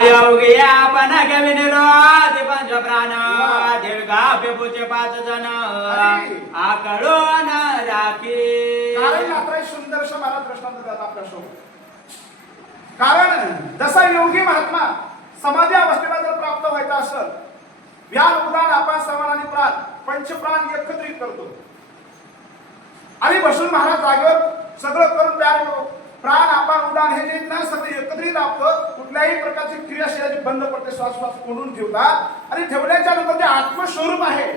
योगिया पण गविनिरो ते पंच प्राण देवगा पेपूचे 5 जण आकळून राखी. कारण आता सुंदरशा मला दृष्टांत देतात आपल्या सोबत. कारण जसा योगी महात्मा समाधी अवस्थेला जर प्राप्त व्हायचा असेल, व्यान उदान आपा समान आणि प्राण पंचप्राण एकत्रित करतो आणि बसून महाराज जागेवर सगळं करून तयार होतो. प्राण अपान उदान हे जे ना सगळे एकत्रित आपलं कुठल्याही प्रकारची क्रियाशीलाची बंद पडते. श्वास कोंडून ठेवतात आणि ठेवल्याच्या नंतर जे आत्मस्वरूप आहे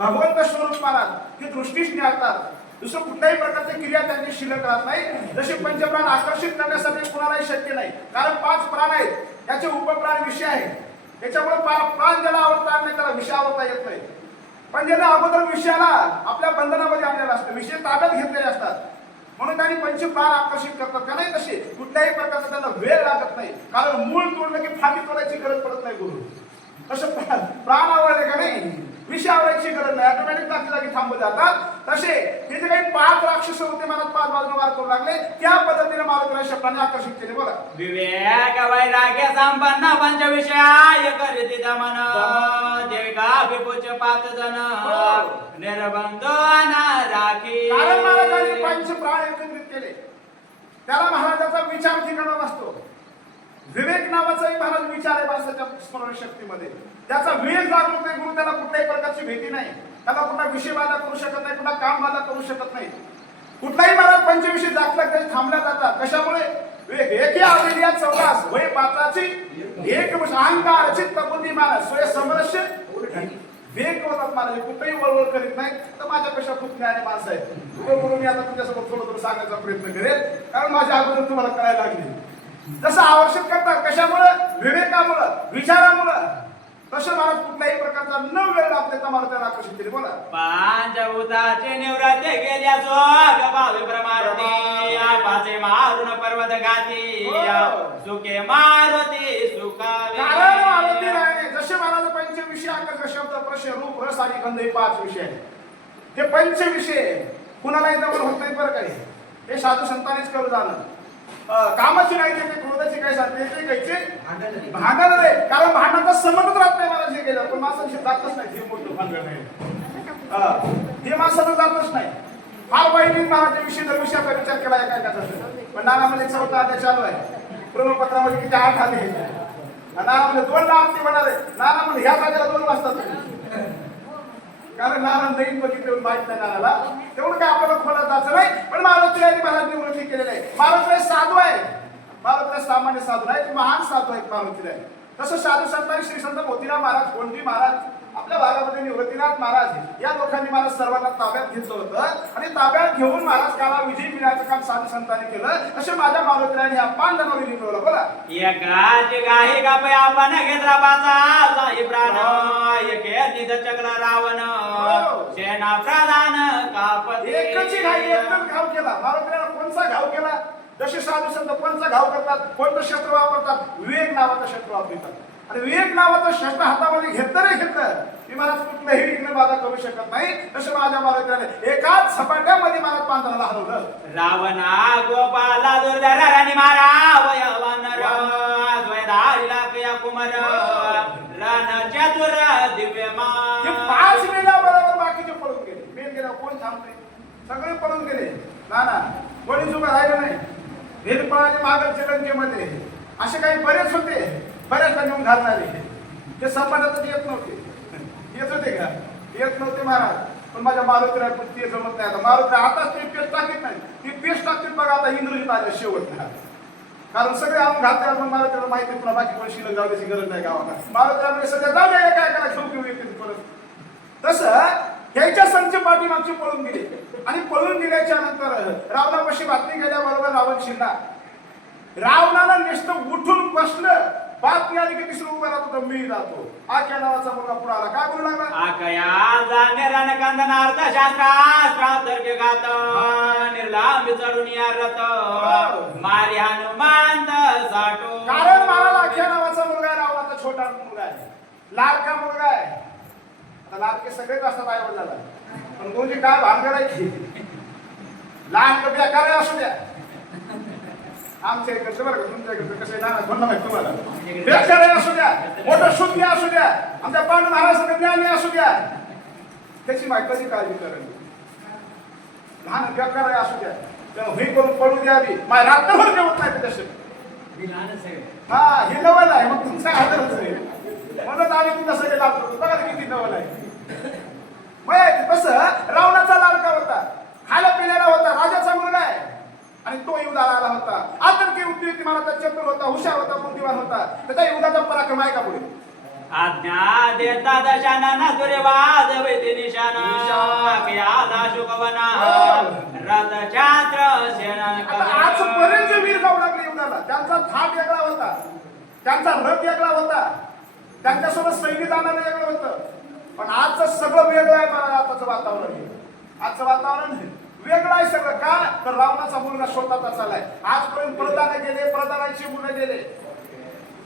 भगवंत स्वरूप महाराज ही दृष्टीच निघतात. दुसरं कुठल्याही प्रकारची क्रिया त्यांची शिल्लक राहत नाही. जसे पंचप्राण आकर्षित करण्यासाठी कुणालाही शक्य नाही, कारण 5 प्राण आहेत, त्याचे उपप्राण विषय आहे. त्याच्यामुळे प्राण ज्याला आवडतात नाही त्याला विषय आवडता येत नाही. पण ज्याला अगोदर विषयाला आपल्या बंधनामध्ये आणलेला असतं, विषय ताब्यात घेतलेले असतात, म्हणून त्यांनी पंचप्राण आकर्षित करतात. का नाही तसे कुठल्याही प्रकारचा त्यांना वेळ लागत नाही, कारण मूळ तोडलं की फाटी तोडायची गरज पडत नाही. गुरु तसं प्राण आवडले का नाही विषय आवडायची गरज नाही, ऑटोमॅटिक जागी थांबून जातात. तसे हे जे काही 5 राक्षस होते मला 5 बाजूला मार करू लागले, त्या पद्धतीने मारुतीला शब्दाने आकर्षित केले. बोला. विवेक वैराग्य संपन्न पंच विषय करीत दमन देवगा पेपूचे 5 जण निर्बंध राखी. कारण महाराजांनी पंचप्राण एकत्रित केले. त्याला महाराजाचा विचार ठिकाणा नसतो. विवेक नावाचाही महाराज विचार आहे माणसाच्या स्मरण शक्तीमध्ये. त्याचा विवेक जागृत नाही. गुरु त्याला कुठल्याही प्रकारची भीती नाही, त्याला कुठला विषय बाधा करू शकत नाही, कुठला काम बाधा करू शकत नाही. कुठलाही महाराज पंचविषय जागला तरी थांबल्या जातात. कशामुळे? विवेक एके आलेली 14 वय 5ची एक अहंकार चित्त बुद्धी महाराज स्वय समरस्य वेग होतात महाराज. कुठेही वळवळ करीत नाही. तर माझ्यापेक्षा खूप ज्ञानी माणसं आहेत. गुरु मी आता तुमच्यासोबत थोडं सांगायचा प्रयत्न करेल, कारण माझ्या अगोदर तुम्हाला कळायला लागले. जसं आवश्यक करतात कशामुळे? विवेकामुळं, विचारामुळं. तसं महाराज कुठल्याही प्रकारचा न वेळ लागता मला त्याला आकर्षित केले. बोला. पंचभूताचे निवृत्त गेल्या जोग भावे प्रमारती आपाचे मारून पर्वत गाती सुखे मारुती सुखावे. कारण मारुती राहणे जसे महाराज पंचविषय आकर्षक शब्द प्रश्न रूप रस आणि गंध हे 5 विषय आहेत. हे पंचविषय कुणालाही जवळ होत नाही बरं काही. हे साधू संतांनीच करू जाणं. कामाची नाही ते क्रोधाची काय सांगते ते कायचे भांडण रे, कारण भांडणाचा संबंध राहत नाही. मला जे गेलं पण माणसांशी जातच नाही. हे मोठं भांडण आहे, हे माणसाला जातच नाही. फार वाईट महाराज विषय जर विषयाचा विचार केला एखाद्याचा, पण नानामध्ये 14 अध्याय चालू आहे. प्रमाणपत्रामध्ये किती 8 आले. नानामध्ये 2 नाम ते म्हणाले. नानामध्ये ह्या जागेला 2 वाजतात, कारण नाना नवीन बघितले माहित नाही नानाला. तेवढं काय आपल्याला खोला जायचं नाही. पण महाराज महाराज निवृत्ती केलेलं आहे. महाराज साधू आहे, महाराज सामान्य साधू नाही, ते महान साधू आहेत महाराज. तसं साधू संतांनी श्री संत मोतीराम महाराज, कोंडी महाराज, आपल्या भागामध्ये निवृत्तीनाथ महाराज या लोकांनी महाराज सर्वांना ताब्यात घेतलं होतं आणि ताब्यात घेऊन महाराज काला विजय मिळायचं काम साधू संतांनी केलं. असे माझ्या मारुतीराणी ह्या 5 जणांनी लिहिलं. बोला. एकाच गाही गापय आपण घेतला बाचा जाई प्राण एके निध चक्र रावण सेना प्रधान कापते. एकच घाई एकच घाव केला. मारुतीराणी कोणचा घाव केला? जसे साधू संत कोणचा घाव करतात, कोणतं शस्त्र वापरतात? विवेक नावाचं शस्त्र वापरतात. आणि विवेक नावाचं शस्त्र हातामध्ये घेतलं नाही घेतलं की महाराज कुठल्याही विघ्न बाधा करू शकत नाही. तसं माझ्या महाराजाने एकाच झपाट्यामध्ये महाराज 5 जणांना हरवलं. रावणा गोपाला दुर्धर राणी मारा वयवान द्वैधारीला प्रिया कुमार रण चतुर दिव्यमा. हे 5 वेळा बरोबर बाकीचे पळून गेले. मेन गेला कोण थांबले? सगळे पळून गेले. ना कोणीच उभं राहिलं नाही. भेदपळाचे मागच्या लंकेमध्ये असे काही बरेच होते, बऱ्याच नेऊन घालणारे. ते संपादनात येत नव्हते. येत होते का? येत नव्हते महाराज. पण माझ्या मारुतीला ते जमत नाही. आता मारुती आताच ते पेस्ट टाकीत नाही, ती पेस्ट टाकतील बघा आता इंद्रजित आल्या शेवटला. कारण सगळे आणून घालतात. पण मारुतीला माहिती पुन्हा बाकी कोणी शिल्लक जाऊ द्यायची गरज नाही गावाला. मारुतीला सध्या जाऊ द्या काय करा घेऊन येते परत. तसं घ्यायच्या संच पाठीमागचे पळून गेले. आणि पळून गेल्याच्या नंतर रावणापाशी बातमी गेल्याबरोबर रावण शिरला. रावणाला नुसतं उठून बसलं. बातमी आली की तिसरं उभा राहतो तर मी जातो. आख्या नावाचा मुलगा पुढे आला. काय बोलू लागला? आकया जाणे रणकंदनार्थ शास्त्रास्त्रांतर्गे गात निर्लांब चढून या रथ मारी हनुमंत साठो. कारण मला आख्या नावाचा मुलगा आहे. रावणाचा छोटा मुलगा आहे, लाडका मुलगा आहे. आता लाडके सगळेच असतात आई वडिलाला, पण कोणती काय भानगड आहे की लहान बेकार असू द्या आमच्या इकडचं बरं का, तुमच्या इकडचं कसं आहे ना, बोलणं माहिती तुम्हाला. बेकार असू द्या, मोठं शून्य असू द्या, आमच्या पांडू महाराजांचं ज्ञानी असू द्या, त्याची माहिती कधी काळजी करायची. लहान बेकार असू द्या, त्याला हे करून पडू द्यावी, माझ्या रात्रभर जेवत नाही त्याच्याशी. हा, हे नवल आहे, मग तुमचा आदरच आहे. म्हणून आम्ही तुमच्या सगळे लाभतो. बघा किती नवल आहे. मग तसं रावणाचा लाडका होता, खायला पिलेला होता, राजाचा मुलगा आहे, आणि तो युद्धाला आला होता. आतंकी उद्योगी मला चतुर होता, हुशार होता, बुद्धिमान होता. त्याचा युद्धाचा पराक्रम आहे का पुढे? आज्ञा देता दशानना दुर्वाजवे ते निशाना कियाला शुकवना रथछात्र सेनन आजपर्यंत जे वीर जाऊ लागले युद्धाला, त्यांचा थाट वेगळा होता, त्यांचा रथ वेगळा होता, त्यांच्यासोबत सैनिक जाणारं वेगळं होतं. पण आजचं सगळं वेगळं आहे. मला आताचं वातावरण, आजचं वातावरण वेगळं आहे सगळं. का तर रावणाचा मुलगा स्वतःचा चालाय. आजपर्यंत प्रधान गेले, प्रधानाची मुलं गेले,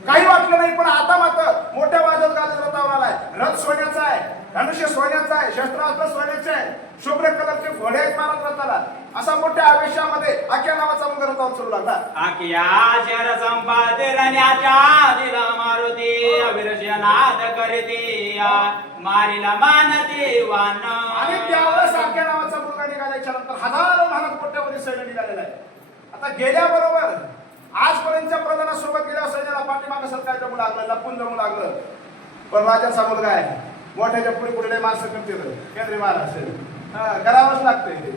काही वाटलं नाही. पण आता मात्र मोठ्या वाजत गाजत रथावर आलाय. रथ सोन्याचा आहे, धनुष्य सोन्याचा आहे, शस्त्रास्त्र सोन्याचे आहे, शुभ्र कलरचे घोडे आहेत मारत रथाला. असा मोठ्या आवेशामध्ये आख्या नावाचा मुलगा रथावर चढू लागला. आख्या शहर संपाते रण्याच्या दिला मारुती अविरस्य नाद करते मारिला मानते वान. आणि त्यावेळेस आख्या नावाचा मुलगा निघाल्याच्या नंतर हजारो महाराज कोट्यावधी सैन्य निघालेला आहे. आता गेल्याबरोबर आजपर्यंतच्या प्रधानासोबत गेल्या सैन्याला पाठीमागं सरकार जमू लागलं, लपून जमू लागलं. पण राजाचा मुलगा आहे, मोठ्याच्या पुढे पुढे माणसं करते, केंद्रीय महाराज करावंच लागतंय.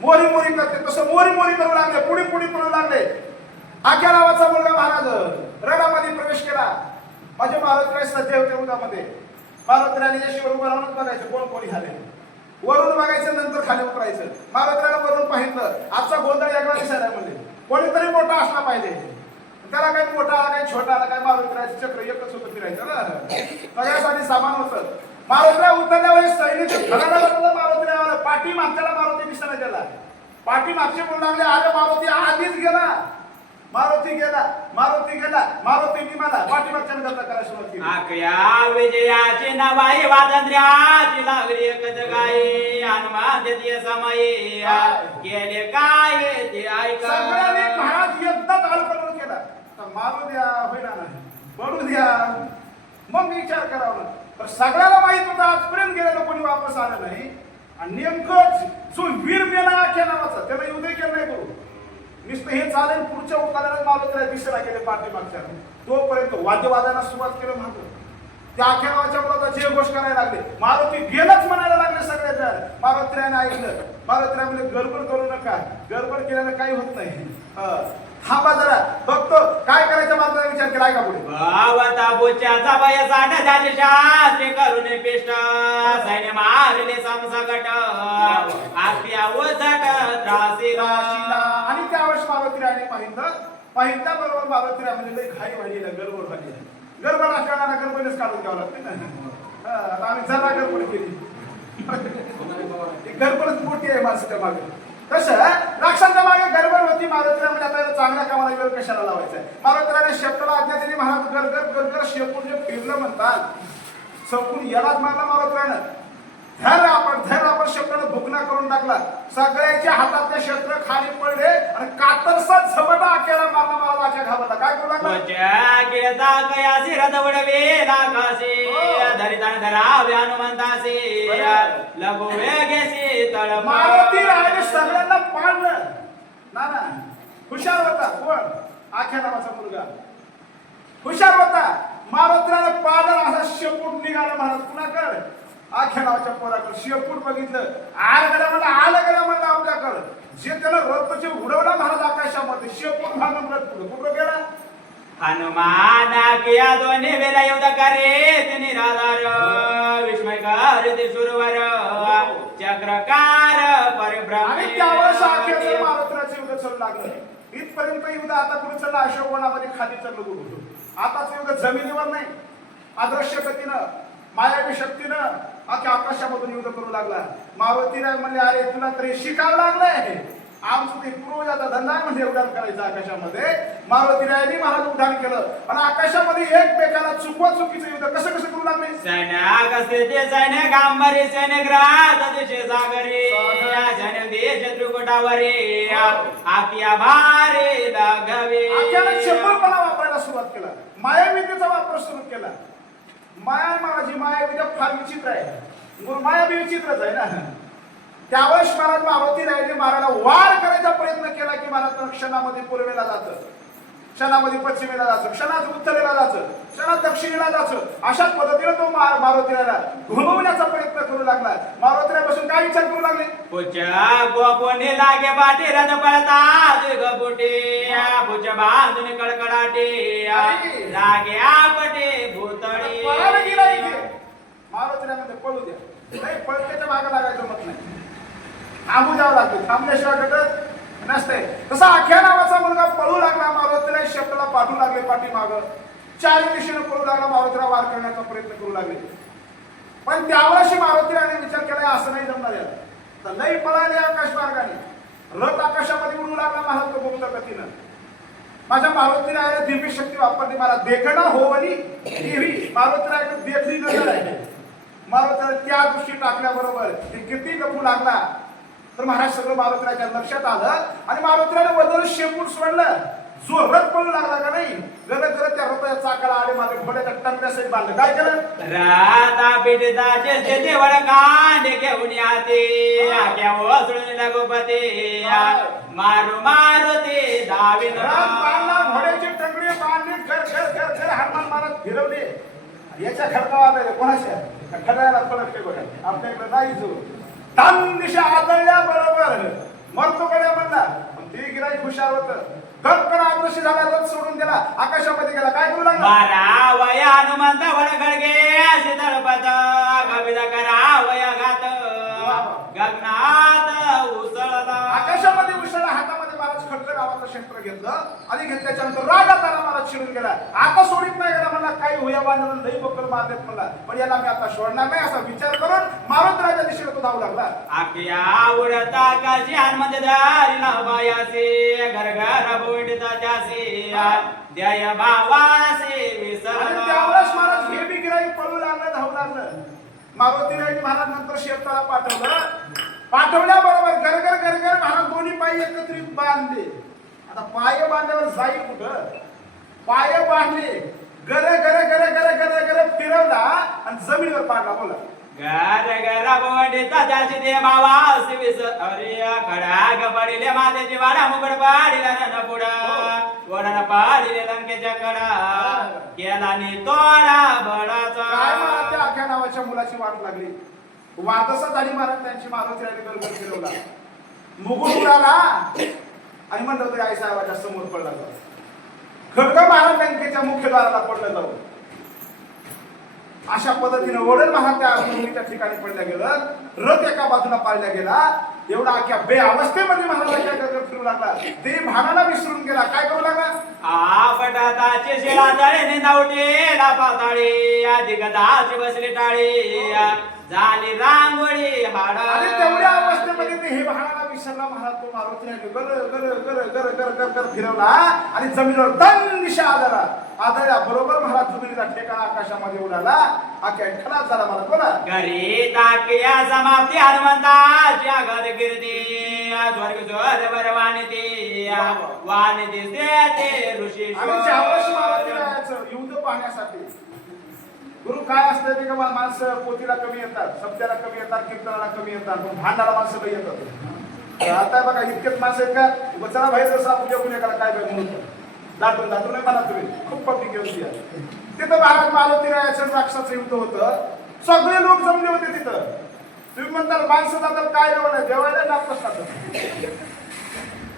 मोरी मोरी करते, तसं मोरी मोरी करू लागले, पुढे पुढे पळू लागले. आख्या नावाचा मुलगा महाराज रणामध्ये प्रवेश केला. माझे महाराज सध्या होते उदामध्ये. महाराजांनी यशीवर उभं राहूनच बघायचं कोण कोणी झाले, वरून बघायचं, नंतर खाली उतरायचं. महाराजांना वरून पाहिलं, आजचा गोंधळ वेगळा दिसायला म्हणजे कोणीतरी मोठा असला पाहिजे. त्याला काही मोठा आला, काही छोटा आला, काही मारुतीराज चक्र एकच होतं फिरायचं ना, सगळ्यासाठी सामान होतं. मारुतीला उतरल्यावर सैनिक घराला लागलं. मारुतीला आलं, पाठी मागच्याला मारुती दिसला त्याला. पाठी मागचे बोलू लागले, अरे मारुती आधीच गेला, मारुती गेला, मारुती गेला, मारुती निघाला. पाठीमागच्या दत्ता करायला सुरुवात केली. आख्या विजयाचे नवाई वादंद्र्याची लागली एकच गाई हनुमान देते समय गेले काय ते ऐका. सगळ्यांनी महाराज एकदाच आलपण केला. मारू द्या, होईना नाही, पडू द्या, मग विचार करावा. तर सगळ्याला माहित होतं आजपर्यंत गेलेलं कोणी वापस आलं नाही. आणि नेमकं जो वीर मेला आख्या नावाचा, त्याला युद्ध केलं नाही करू. नुसतं हे चालेल, पुढच्या उकालाला मारलं त्याला दिसला गेले पाठीमागच्या. तोपर्यंत वाद्यवादाला सुरुवात केलं मात्र त्या आख्या नावाच्या मुलाचा जे गोष्ट करायला लागले. मारुती गेलंच म्हणायला लागले सगळ्याच्या. मारुतीराने ऐकलं. मारुतीरा म्हणजे गडबड करू नका, गडबड केल्यानं काही होत नाही. थांबा जरा, बघतो काय करायचं. मात्र विचार केला का पुढे भावता बोच्याचा वय साठ झाले शास्त्री करून पेष्ट सैन्य मारले समसकट आत्या ओझट त्रासी. आणि त्यावेळेस मारुतीराने पाहिलं बरोबर मारुतीरा म्हणजे लई घाई वाढीला, गडबड वाढीला. गडबड असताना गडबडच काढून द्यावं लागते ना. आता आम्ही जरा गडबड केली, गडबडच मोठी आहे माणसाच्या मागे. तसं राक्षांच्या मागे गडबड होती. मारुतीरा म्हणजे आता चांगल्या कामाला वेळ कशाला लावायचा. मारुतीराने शेपटाला आज्ञा दिली. महाराज गरगर गरगर शेपून जे फिरलं म्हणतात, चौकून यालाच मारला मारुतीरानं. धैर्य आपण शेपटानं भुकना करून टाकला. सगळ्याच्या हातातले शस्त्र खाली पडले आणि कातरसा झपटा आख्याला मारला. महाराजाच्या घाबरला. काय करू लागला? मारुतीराने सगळ्यांना पाडलं. ना हुशार होता. कोण? आख्या नावाचा मुलगा हुशार होता. मारुतीराने पाडलं. असा शेपूट निघाला महाराज कुणाकडे? आख्या नावाच्या पोराकडे. शेपूट बघितलं, आलं गेला म्हणलं आपल्याकडं. जे त्याला रथाचे उडवला महाराज आकाशामध्ये, शेपूट भांगून रथ पुढे कुठं गेला. हनुमान किया दोन्ही वेळा युद्ध करे निराधार विस्मयकार ते सुरवर चक्रकार परिभ्रम. आणि त्यावेळेस आख्याचं मारुतीराचं युद्ध चालू लागलं. इथपर्यंत युद्ध आता कुठे चाललं? अशोकवनामध्ये खाली चाललं होतं. आताच युद्ध जमिनीवर नाही, अदृश्य गतीनं, मायावी शक्तीनं आख्या आकाशामधून युद्ध करू लागला. मारुतीराय म्हणले, अरे तुला तरी शिकावं लागलंय. आमचं ते पूर्वजाचा धंदा म्हणजे उड्डाण करायचं आकाशामध्ये. मारुतीरायांनी महाराज उड्डाण केलं आणि आकाशामध्ये एकमेकाला चुकीचं युद्ध कसं करू लागले. सैन्य कसे सैन्य गांभरी सैन्य ग्रास दिशे सागरी सैन्य देश त्रिकुटावरी आकिया भारे दागवे. आख्याला चपळपणा वापरायला सुरुवात केला, मायाविद्येचा वापर सुरू केला. माझी मायाविद्या फार विचित्र आहे, माया बी विचित्रच आहे ना. त्यावेळेस महाराज मारुतीरायांनी महाराजला वार करायचा प्रयत्न केला की महाराज क्षणामध्ये पूर्वेला जातं, क्षणामध्ये पश्चिमेला जायचं, क्षणात उत्तरेला जायचं, क्षणात दक्षिणेला जायचं. अशा पद्धतीने तो मारुतीरायाला घुमवण्याचा प्रयत्न करू लागला. मारुतीरायापासून काय विचार करू लागले. पुच्या गोपोने लागे बाटे रथ पळता गपोटे पुच्या बांधून कडकडाटे लागे आपटे भूतळे. मारुतीरायामध्ये पळू द्या, नाही पळतेच्या मागे लागायचं मत नाही, थांबू द्यावं लागतं, थांबल्याशिवाय घटत नसते. तसा आख्या नावाचा मुलगा पळू लागला, मारुतीराय शब्दाला पाठवू लागले पाठीमाग, चारी दिशेने पळू लागला. मारुतीराय वार करण्याचा प्रयत्न करू लागले. पण त्यावेळेस मारुतीरायाने विचार केला असं नाही जमणार याला, तर लई पळाले आकाश मार्गाने, रथ आकाशामध्ये उडू लागला महाराज गुप्त गतीनं. माझ्या मारुतीरायाने दिव्य शक्ती वापरली, मला देखणा होवली देवी. मारुतीरायाकडे देखणी नजर आहे. मारुतीराय त्या दृष्टी टाकल्याबरोबर ते किती गपू लागला. तर महाराज सगळं मारुतीरायाच्या लक्षात आलं आणि मारुतीरायाने वदन शेपूट सोडलं. जो रथ पळू लागला का नाही, गरज त्या रथाच्या चाकाला आले, माझ्या घोड्याच्या टंगड्यासहित बांधलं. काय केलं. राता पिठदाचे ते वडकांडे घेऊन याते आक्या वसळून लगोपते मारू मारू ते दाविन. घोड्याचे टंगडे बांधले, घर हनुमान महाराज फिरवले. याच्या खडका आले कोणाच्या खड्याला पलटले घोड्या. आपल्याकडे नाही जो तान दिशा आदळल्या बरोबर मरतो गड्या म्हणला. ते गिराई हुशार होत, गडकन आदर्श झाला, रथ सोडून दिला, आकाशामध्ये गेला. काय करू लागला. मारा वया हनुमंत वडखडगे शीतळपद कविता करा वया घात गगनात उसळला. आकाशामध्ये उसळला, हातामध्ये महाराज खडलं नावाचं शस्त्र घेतलं आणि घेतल्याच्यानंतर राजा तारा महाराज शिरून गेला. आता सोडित नाही गेला, म्हणला काही होया बांधून लई बक्कल मारतात म्हणला, पण याला मी आता सोडणार नाही असा विचार करून मारुतीरायाच्या दिशेने तो धावू लागला. आकिया उडता काशी हनुमंत दारी लावायासे घर घर बोंडता जासे द्याय भावासे विसरला. त्यावेळेस महाराज हे बी गिराई पळू लागलं, धावू लागलं. मारुतीरायाने महाराज नंतर शेताला पाठवल्याबरोबर गरगर महाराज दोन्ही पाय एकत्रित बांधले. आता पाय बांधल्यावर जाई कुठं, पाय बांधले, गर फिरवला आणि जमिनीवर पाडला. बोला. घर घर बोंडता जासे दे भावासे विसर. अरे खडा पडिले मातेची वाडा मुकड पाडिला न पुडा वडन पाडिले लंकेच्या कडा केला नि तोडा बळाचा. काय महाराज त्या आख्या नावाच्या मुलाची वाट लागली. वादसा झाली महाराज त्यांची. मारुतीरायाने गरगर फिरवला, मुगुळ उडाला आणि म्हणलं होतं आई साहेबाच्या समोर पडला जाऊ. खडग महाराज लंकेच्या मुख्यद्वाराला पडलं जाऊ. अशा पद्धतीने वडील महाराज त्या मुलीच्या ठिकाणी पडल्या गेलं, रथ एका बाजूला पाडल्या गेला. एवढा अख्या बेअवस्थेमध्ये महाराज गरगर फिरू लागला. ते भानाला विसरून गेला. काय करू लागला. आपटाताचे शिळा तळे नावटे लापाताळे आधी गदाचे बसले टाळे झाली रांगोळी हाडा. आणि तेवढ्या अवस्थेमध्ये ते हे भानाला विसरला महाराज. तो मारुतीरायाने गर फिरवला आणि जमिनीवर दन दिशा आदळल्या बरोबर महाराज जमिनीचा ठेकाणा आकाशामध्ये उडाला. आख्या खलास झाला महाराज. बोला. घरी ताकिया समाप्ती हनुमंताच्या घर गिरते स्वर्ग स्वर वर वाणते वाणते ते ऋषी. आणि ज्यावेळेस मारुतीरायाचं युद्ध पाहण्यासाठी गुरु काय असतं ते का माणसं पोथीला कमी येतात, शब्दाला कमी येतात, कीर्तनाला कमी येतात, पण भांडाला माणसं काही येतात. आता बघा इतकेच माणसं आहेत का चला बाहेर जसं आपण पुण्याला काय काय म्हणून दाटून नाही मला तुम्ही खूप पब्लिक येऊन तिथं महाराज मारुतीरायाचं द्राक्षाचं युद्ध होतं. सगळे लोक जमले होते तिथं. तुम्ही म्हणताल माणसं जातात काय जेवण जेवायला जात नसतात,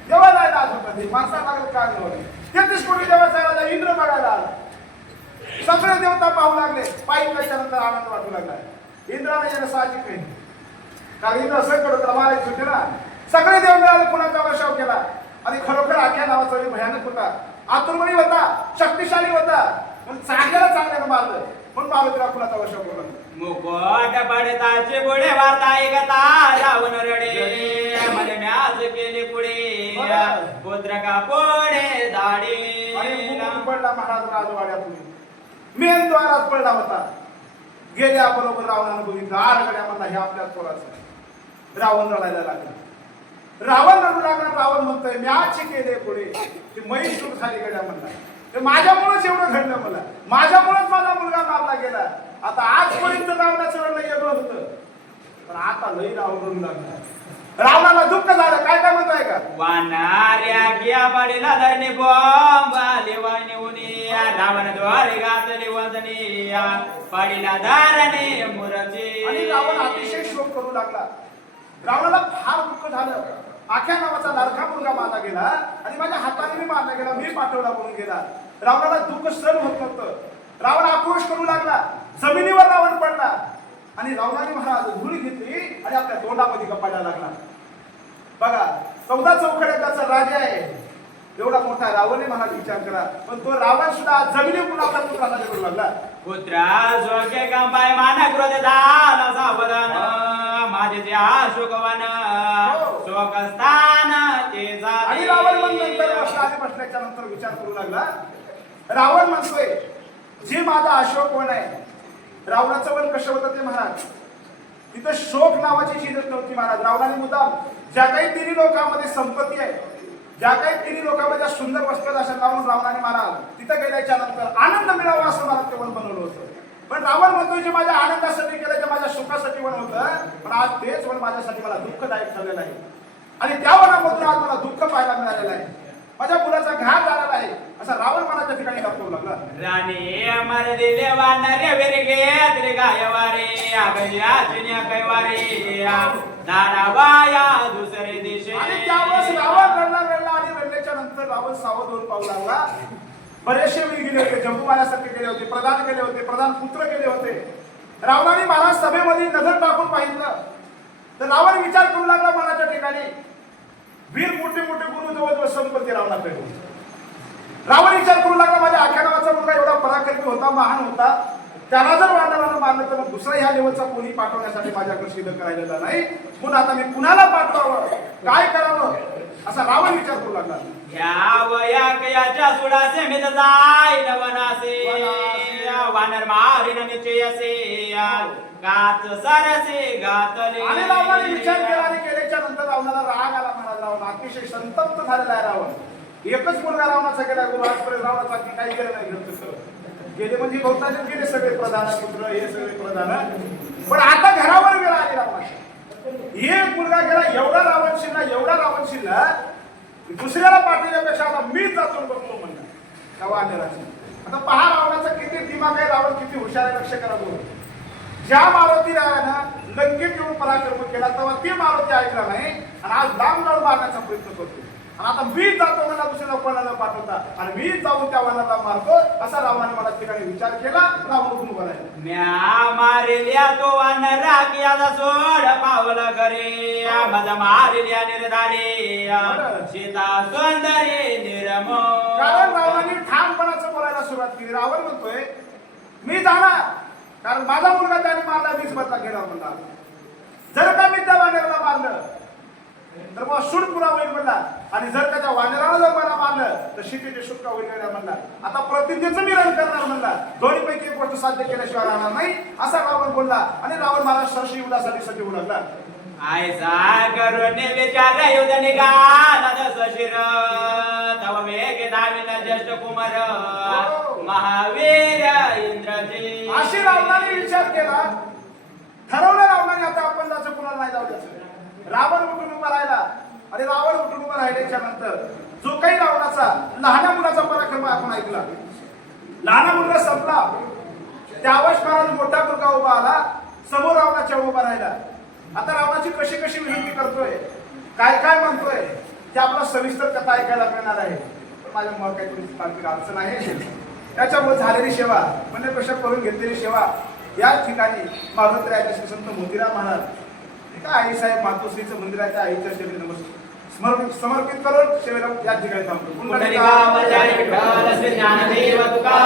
जेवायला जात होतात माणसाला लागत काय जेवण. 33 कोटी देवाचा इंद्र बघायला आला. सगळे देवता पाहू लागले. पायी नंतर आनंद वाटू लागला. इंद्राने याला साहजिक नाही, कारण इंद्र असं करत मारायचं होते ना. सगळे देवताने पुण्याचा वर्षाव केला आणि खरोखर आख्या नावाचा भयानक होता, आतुरमणी होता, शक्तिशाली होता. पण चांगल्याला चांगल्यानं मारलं. पण मारुतीला कुणाचा वश बोलला मुकोट पडताचे पुढे वार्ता ऐकता रावण रडे म्हणे म्याज केले पुढे पुत्र का पुढे दाढी आणि मुकुट पडला महाराज राजवाड्यापुढे मेन द्वारात पडला होता. गेल्या बरोबर रावणानं बघितलं आरगड्या म्हणला हे आपल्याच पोराचं. रावण रडायला लागला. रावण रडू लागला. रावण म्हणतोय म्याच केले पुढे ते म्हैस सुट झाली गड्या म्हणला. ते माझ्यामुळेच एवढं घडलं मला. माझ्यामुळेच माझा मुलगा मारला गेला. आता आजपर्यंत रावणाचं रडलं एवढं होतं पण आता लई रावण रडू लागला. रावणाला दुःख झालं. काय काय म्हणताय का वानार्या किया पडला धरणी बॉम्ब आले वाणी उनी रावण द्वारे घातली वजनी पडिला धारणे मुरची. आणि रावण अतिशय शोक करू लागला. रावणाला फार दुःख झालं. आख्या नावाचा लाडका मुलगा मारला गेला आणि माझ्या हाताने मी मारला गेला. मी पाठवला म्हणून गेला. रावणाला दुःख सहन होत नव्हतं. रावण आक्रोश करू लागला. जमिनीवर रावण पडला आणि रावणाने महाराज धूळ घेतली आणि आपल्या तोंडामध्ये कपायला लागला. बघा 14 चौकड्याचा राजा आहे. एवढा मोठा रावण महाराज विचार करा. पण तो रावण सुद्धा जमिनीवरून आपल्या पुत्राला करू लागला. पुत्रा जोगे गंबाय मान क्रोध झाला सावधान माझे ते अशोकवन शोकस्थान ते झाले. आणि रावण मग नंतर बसल्याच्या नंतर विचार करू लागला. रावण म्हणतोय जे माझा अशोकवन आहे. रावणाचं वन कसं होतं ते महाराज तिथं शोक नावाची चीजच नव्हती महाराज. रावणाने मुद्दाम ज्या काही तिन्ही लोकांमध्ये संपत्ती आहे ज्या काही तिन्ही लोकांमध्ये सुंदर वस्त्र अशा लावून रावणाने महाराज तिथं गेल्याच्या नंतर आनंद मिळावा असं मला ते वन बनवलं होतं. पण रावण म्हणतोय जे माझ्या आनंदासाठी केलं जे माझ्या सुखासाठी वन होतं पण आज तेच वन माझ्यासाठी मला दुःखदायक ठरलेलं आहे. आणि त्या वनामधून आज मला दुःख पाहायला मिळालेलं आहे. माझ्या मुलाचा घात झालेला आहे असा रावण मनाच्या ठिकाणी दाखवू लागला. राणी अमर दिले वानरे विरगे त्रि गायवारे अभया चिन्या कैवारे नारावाया दुसरे दिशे. आणि त्यावेळेस रावण रडला आणि रडल्याच्या नंतर रावण सावध होऊन पाहू लागला. बरेचसे वेळी गेले होते. जम्बूमायासारखे गेले होते. प्रधान गेले होते. प्रधान पुत्र गेले होते. रावणाने महाराज सभेमध्ये नजर टाकून पाहिलं तर रावण विचार करू लागला मनाच्या ठिकाणी. वीर मोठे मोठे गुरु जवळजवळ संपत्ती रावणाकडे होती. रावण विचार करू लागला माझ्या आख्यानावाचा मुलगा एवढा पराक्रमी होता महान होता. त्याला जर वानरानं मारलं तर मग दुसरा ह्या लेवलचा कोणी पाठवण्यासाठी माझ्याकडे सिद्ध करायला नाही. म्हणून आता मी कुणाला पाठवावं काय करावं असा रावण विचार करू लागला. ह्या वया कयाच्या सुडाचे मित जाईल वनासे वानर मारिन निश्चयसे गात सरसे गातले. आणि रावणाने विचार केला आणि केल्याच्या नंतर रावणाला राग आला महाराज. रावण अतिशय संतप्त झालेला आहे. रावण एकच मुलगा रावणाचा गेला. आजपर्यंत रावणाचा काही गेलं नाही. गेले म्हणजे बहुतांश गेले सगळे प्रधान पुत्र हे सगळे प्रधान. पण आता घरावर वेळ आली रावणाची. एक मुलगा गेला एवढा रावण शिरला दुसऱ्याला पाठवण्यापेक्षा आता मीच जातो बघतो म्हणला त्या वानराची. आता पहा रावणाचा किती दिमाग आहे. रावण किती हुशार आहे. लक्ष करा बोल. ज्या मारुती रायानं लंकेत येऊन पराक्रम केला तेव्हा ते मारुती ऐकला नाही आणि आज लांब मारण्याचा प्रयत्न करतो. आणि आता मीच जातो मला दुसऱ्या कोणाला पाठवता आणि मीच जाऊन त्या वनाला मारतो असा रावणाने मला ठिकाणी विचार केला. रावण उठून उभा राहिला. म्या मारिल्या तो वानरा कियाचा सोड पावला करे माझा मारिल्या निर्धारे सीता सौंदर्य निर्मो. कारण रावणाने ठामपणाचं बोलायला सुरुवात केली. रावण म्हणतोय मी जाणार कारण माझा मुलगा त्याने मारला मीच बदला घेणार म्हणला. जर का मी त्या वानराला मारलं तर मग सूड पुरा होईल म्हणला. आणि जर का त्या वानराला जर मला मारलं तर शिकेचे सुटका होईल म्हणला. आता प्रतिज्ञेचं मी रण करणार म्हणला. दोन्हीपैकी एक गोष्ट साध्य केल्याशिवाय राहणार नाही असा रावण बोलला. आणि रावण महाराज सरशी उडासाठी सजीव लागला. आयसा करून विचार युद्ध निघाला शिर तव वेग धाविन ज्येष्ठ कुमार महावीर इंद्रजी. अशी रावणाने विचार केला. ठरवलं रावणाने आता आपण जायचं कुणाला नाही जाऊ द्यायचं. रावण उठून उभा राहिला. आणि रावण उठून उभा राहिल्याच्या नंतर जो काही रावणाचा लहान मुलाचा पराक्रम आपण ऐकला. लहान मुलगा संपला त्यावेळेस महाराज मोठा मुलगा उभा आला समोर रावणाच्या उभा राहिला. आता रावणाची कशी कशी विनंती करतोय काय काय म्हणतोय ते आपला सविस्तर कथा ऐकायला मिळणार आहे. माझ्या मग काहीतरी अडचण आहे. त्याच्यामुळे झालेली सेवा म्हणण्यापेक्षा करून घेतलेली सेवा या ठिकाणी मारुतीरायाचे श्री संत मोतीराम महाराज आईसाहेब मातोश्रीचं मंदिर आहे त्या आईच्या सेवेला समर्पित करून सेवेला या ठिकाणी थांबतो. ज्ञानदेव तुका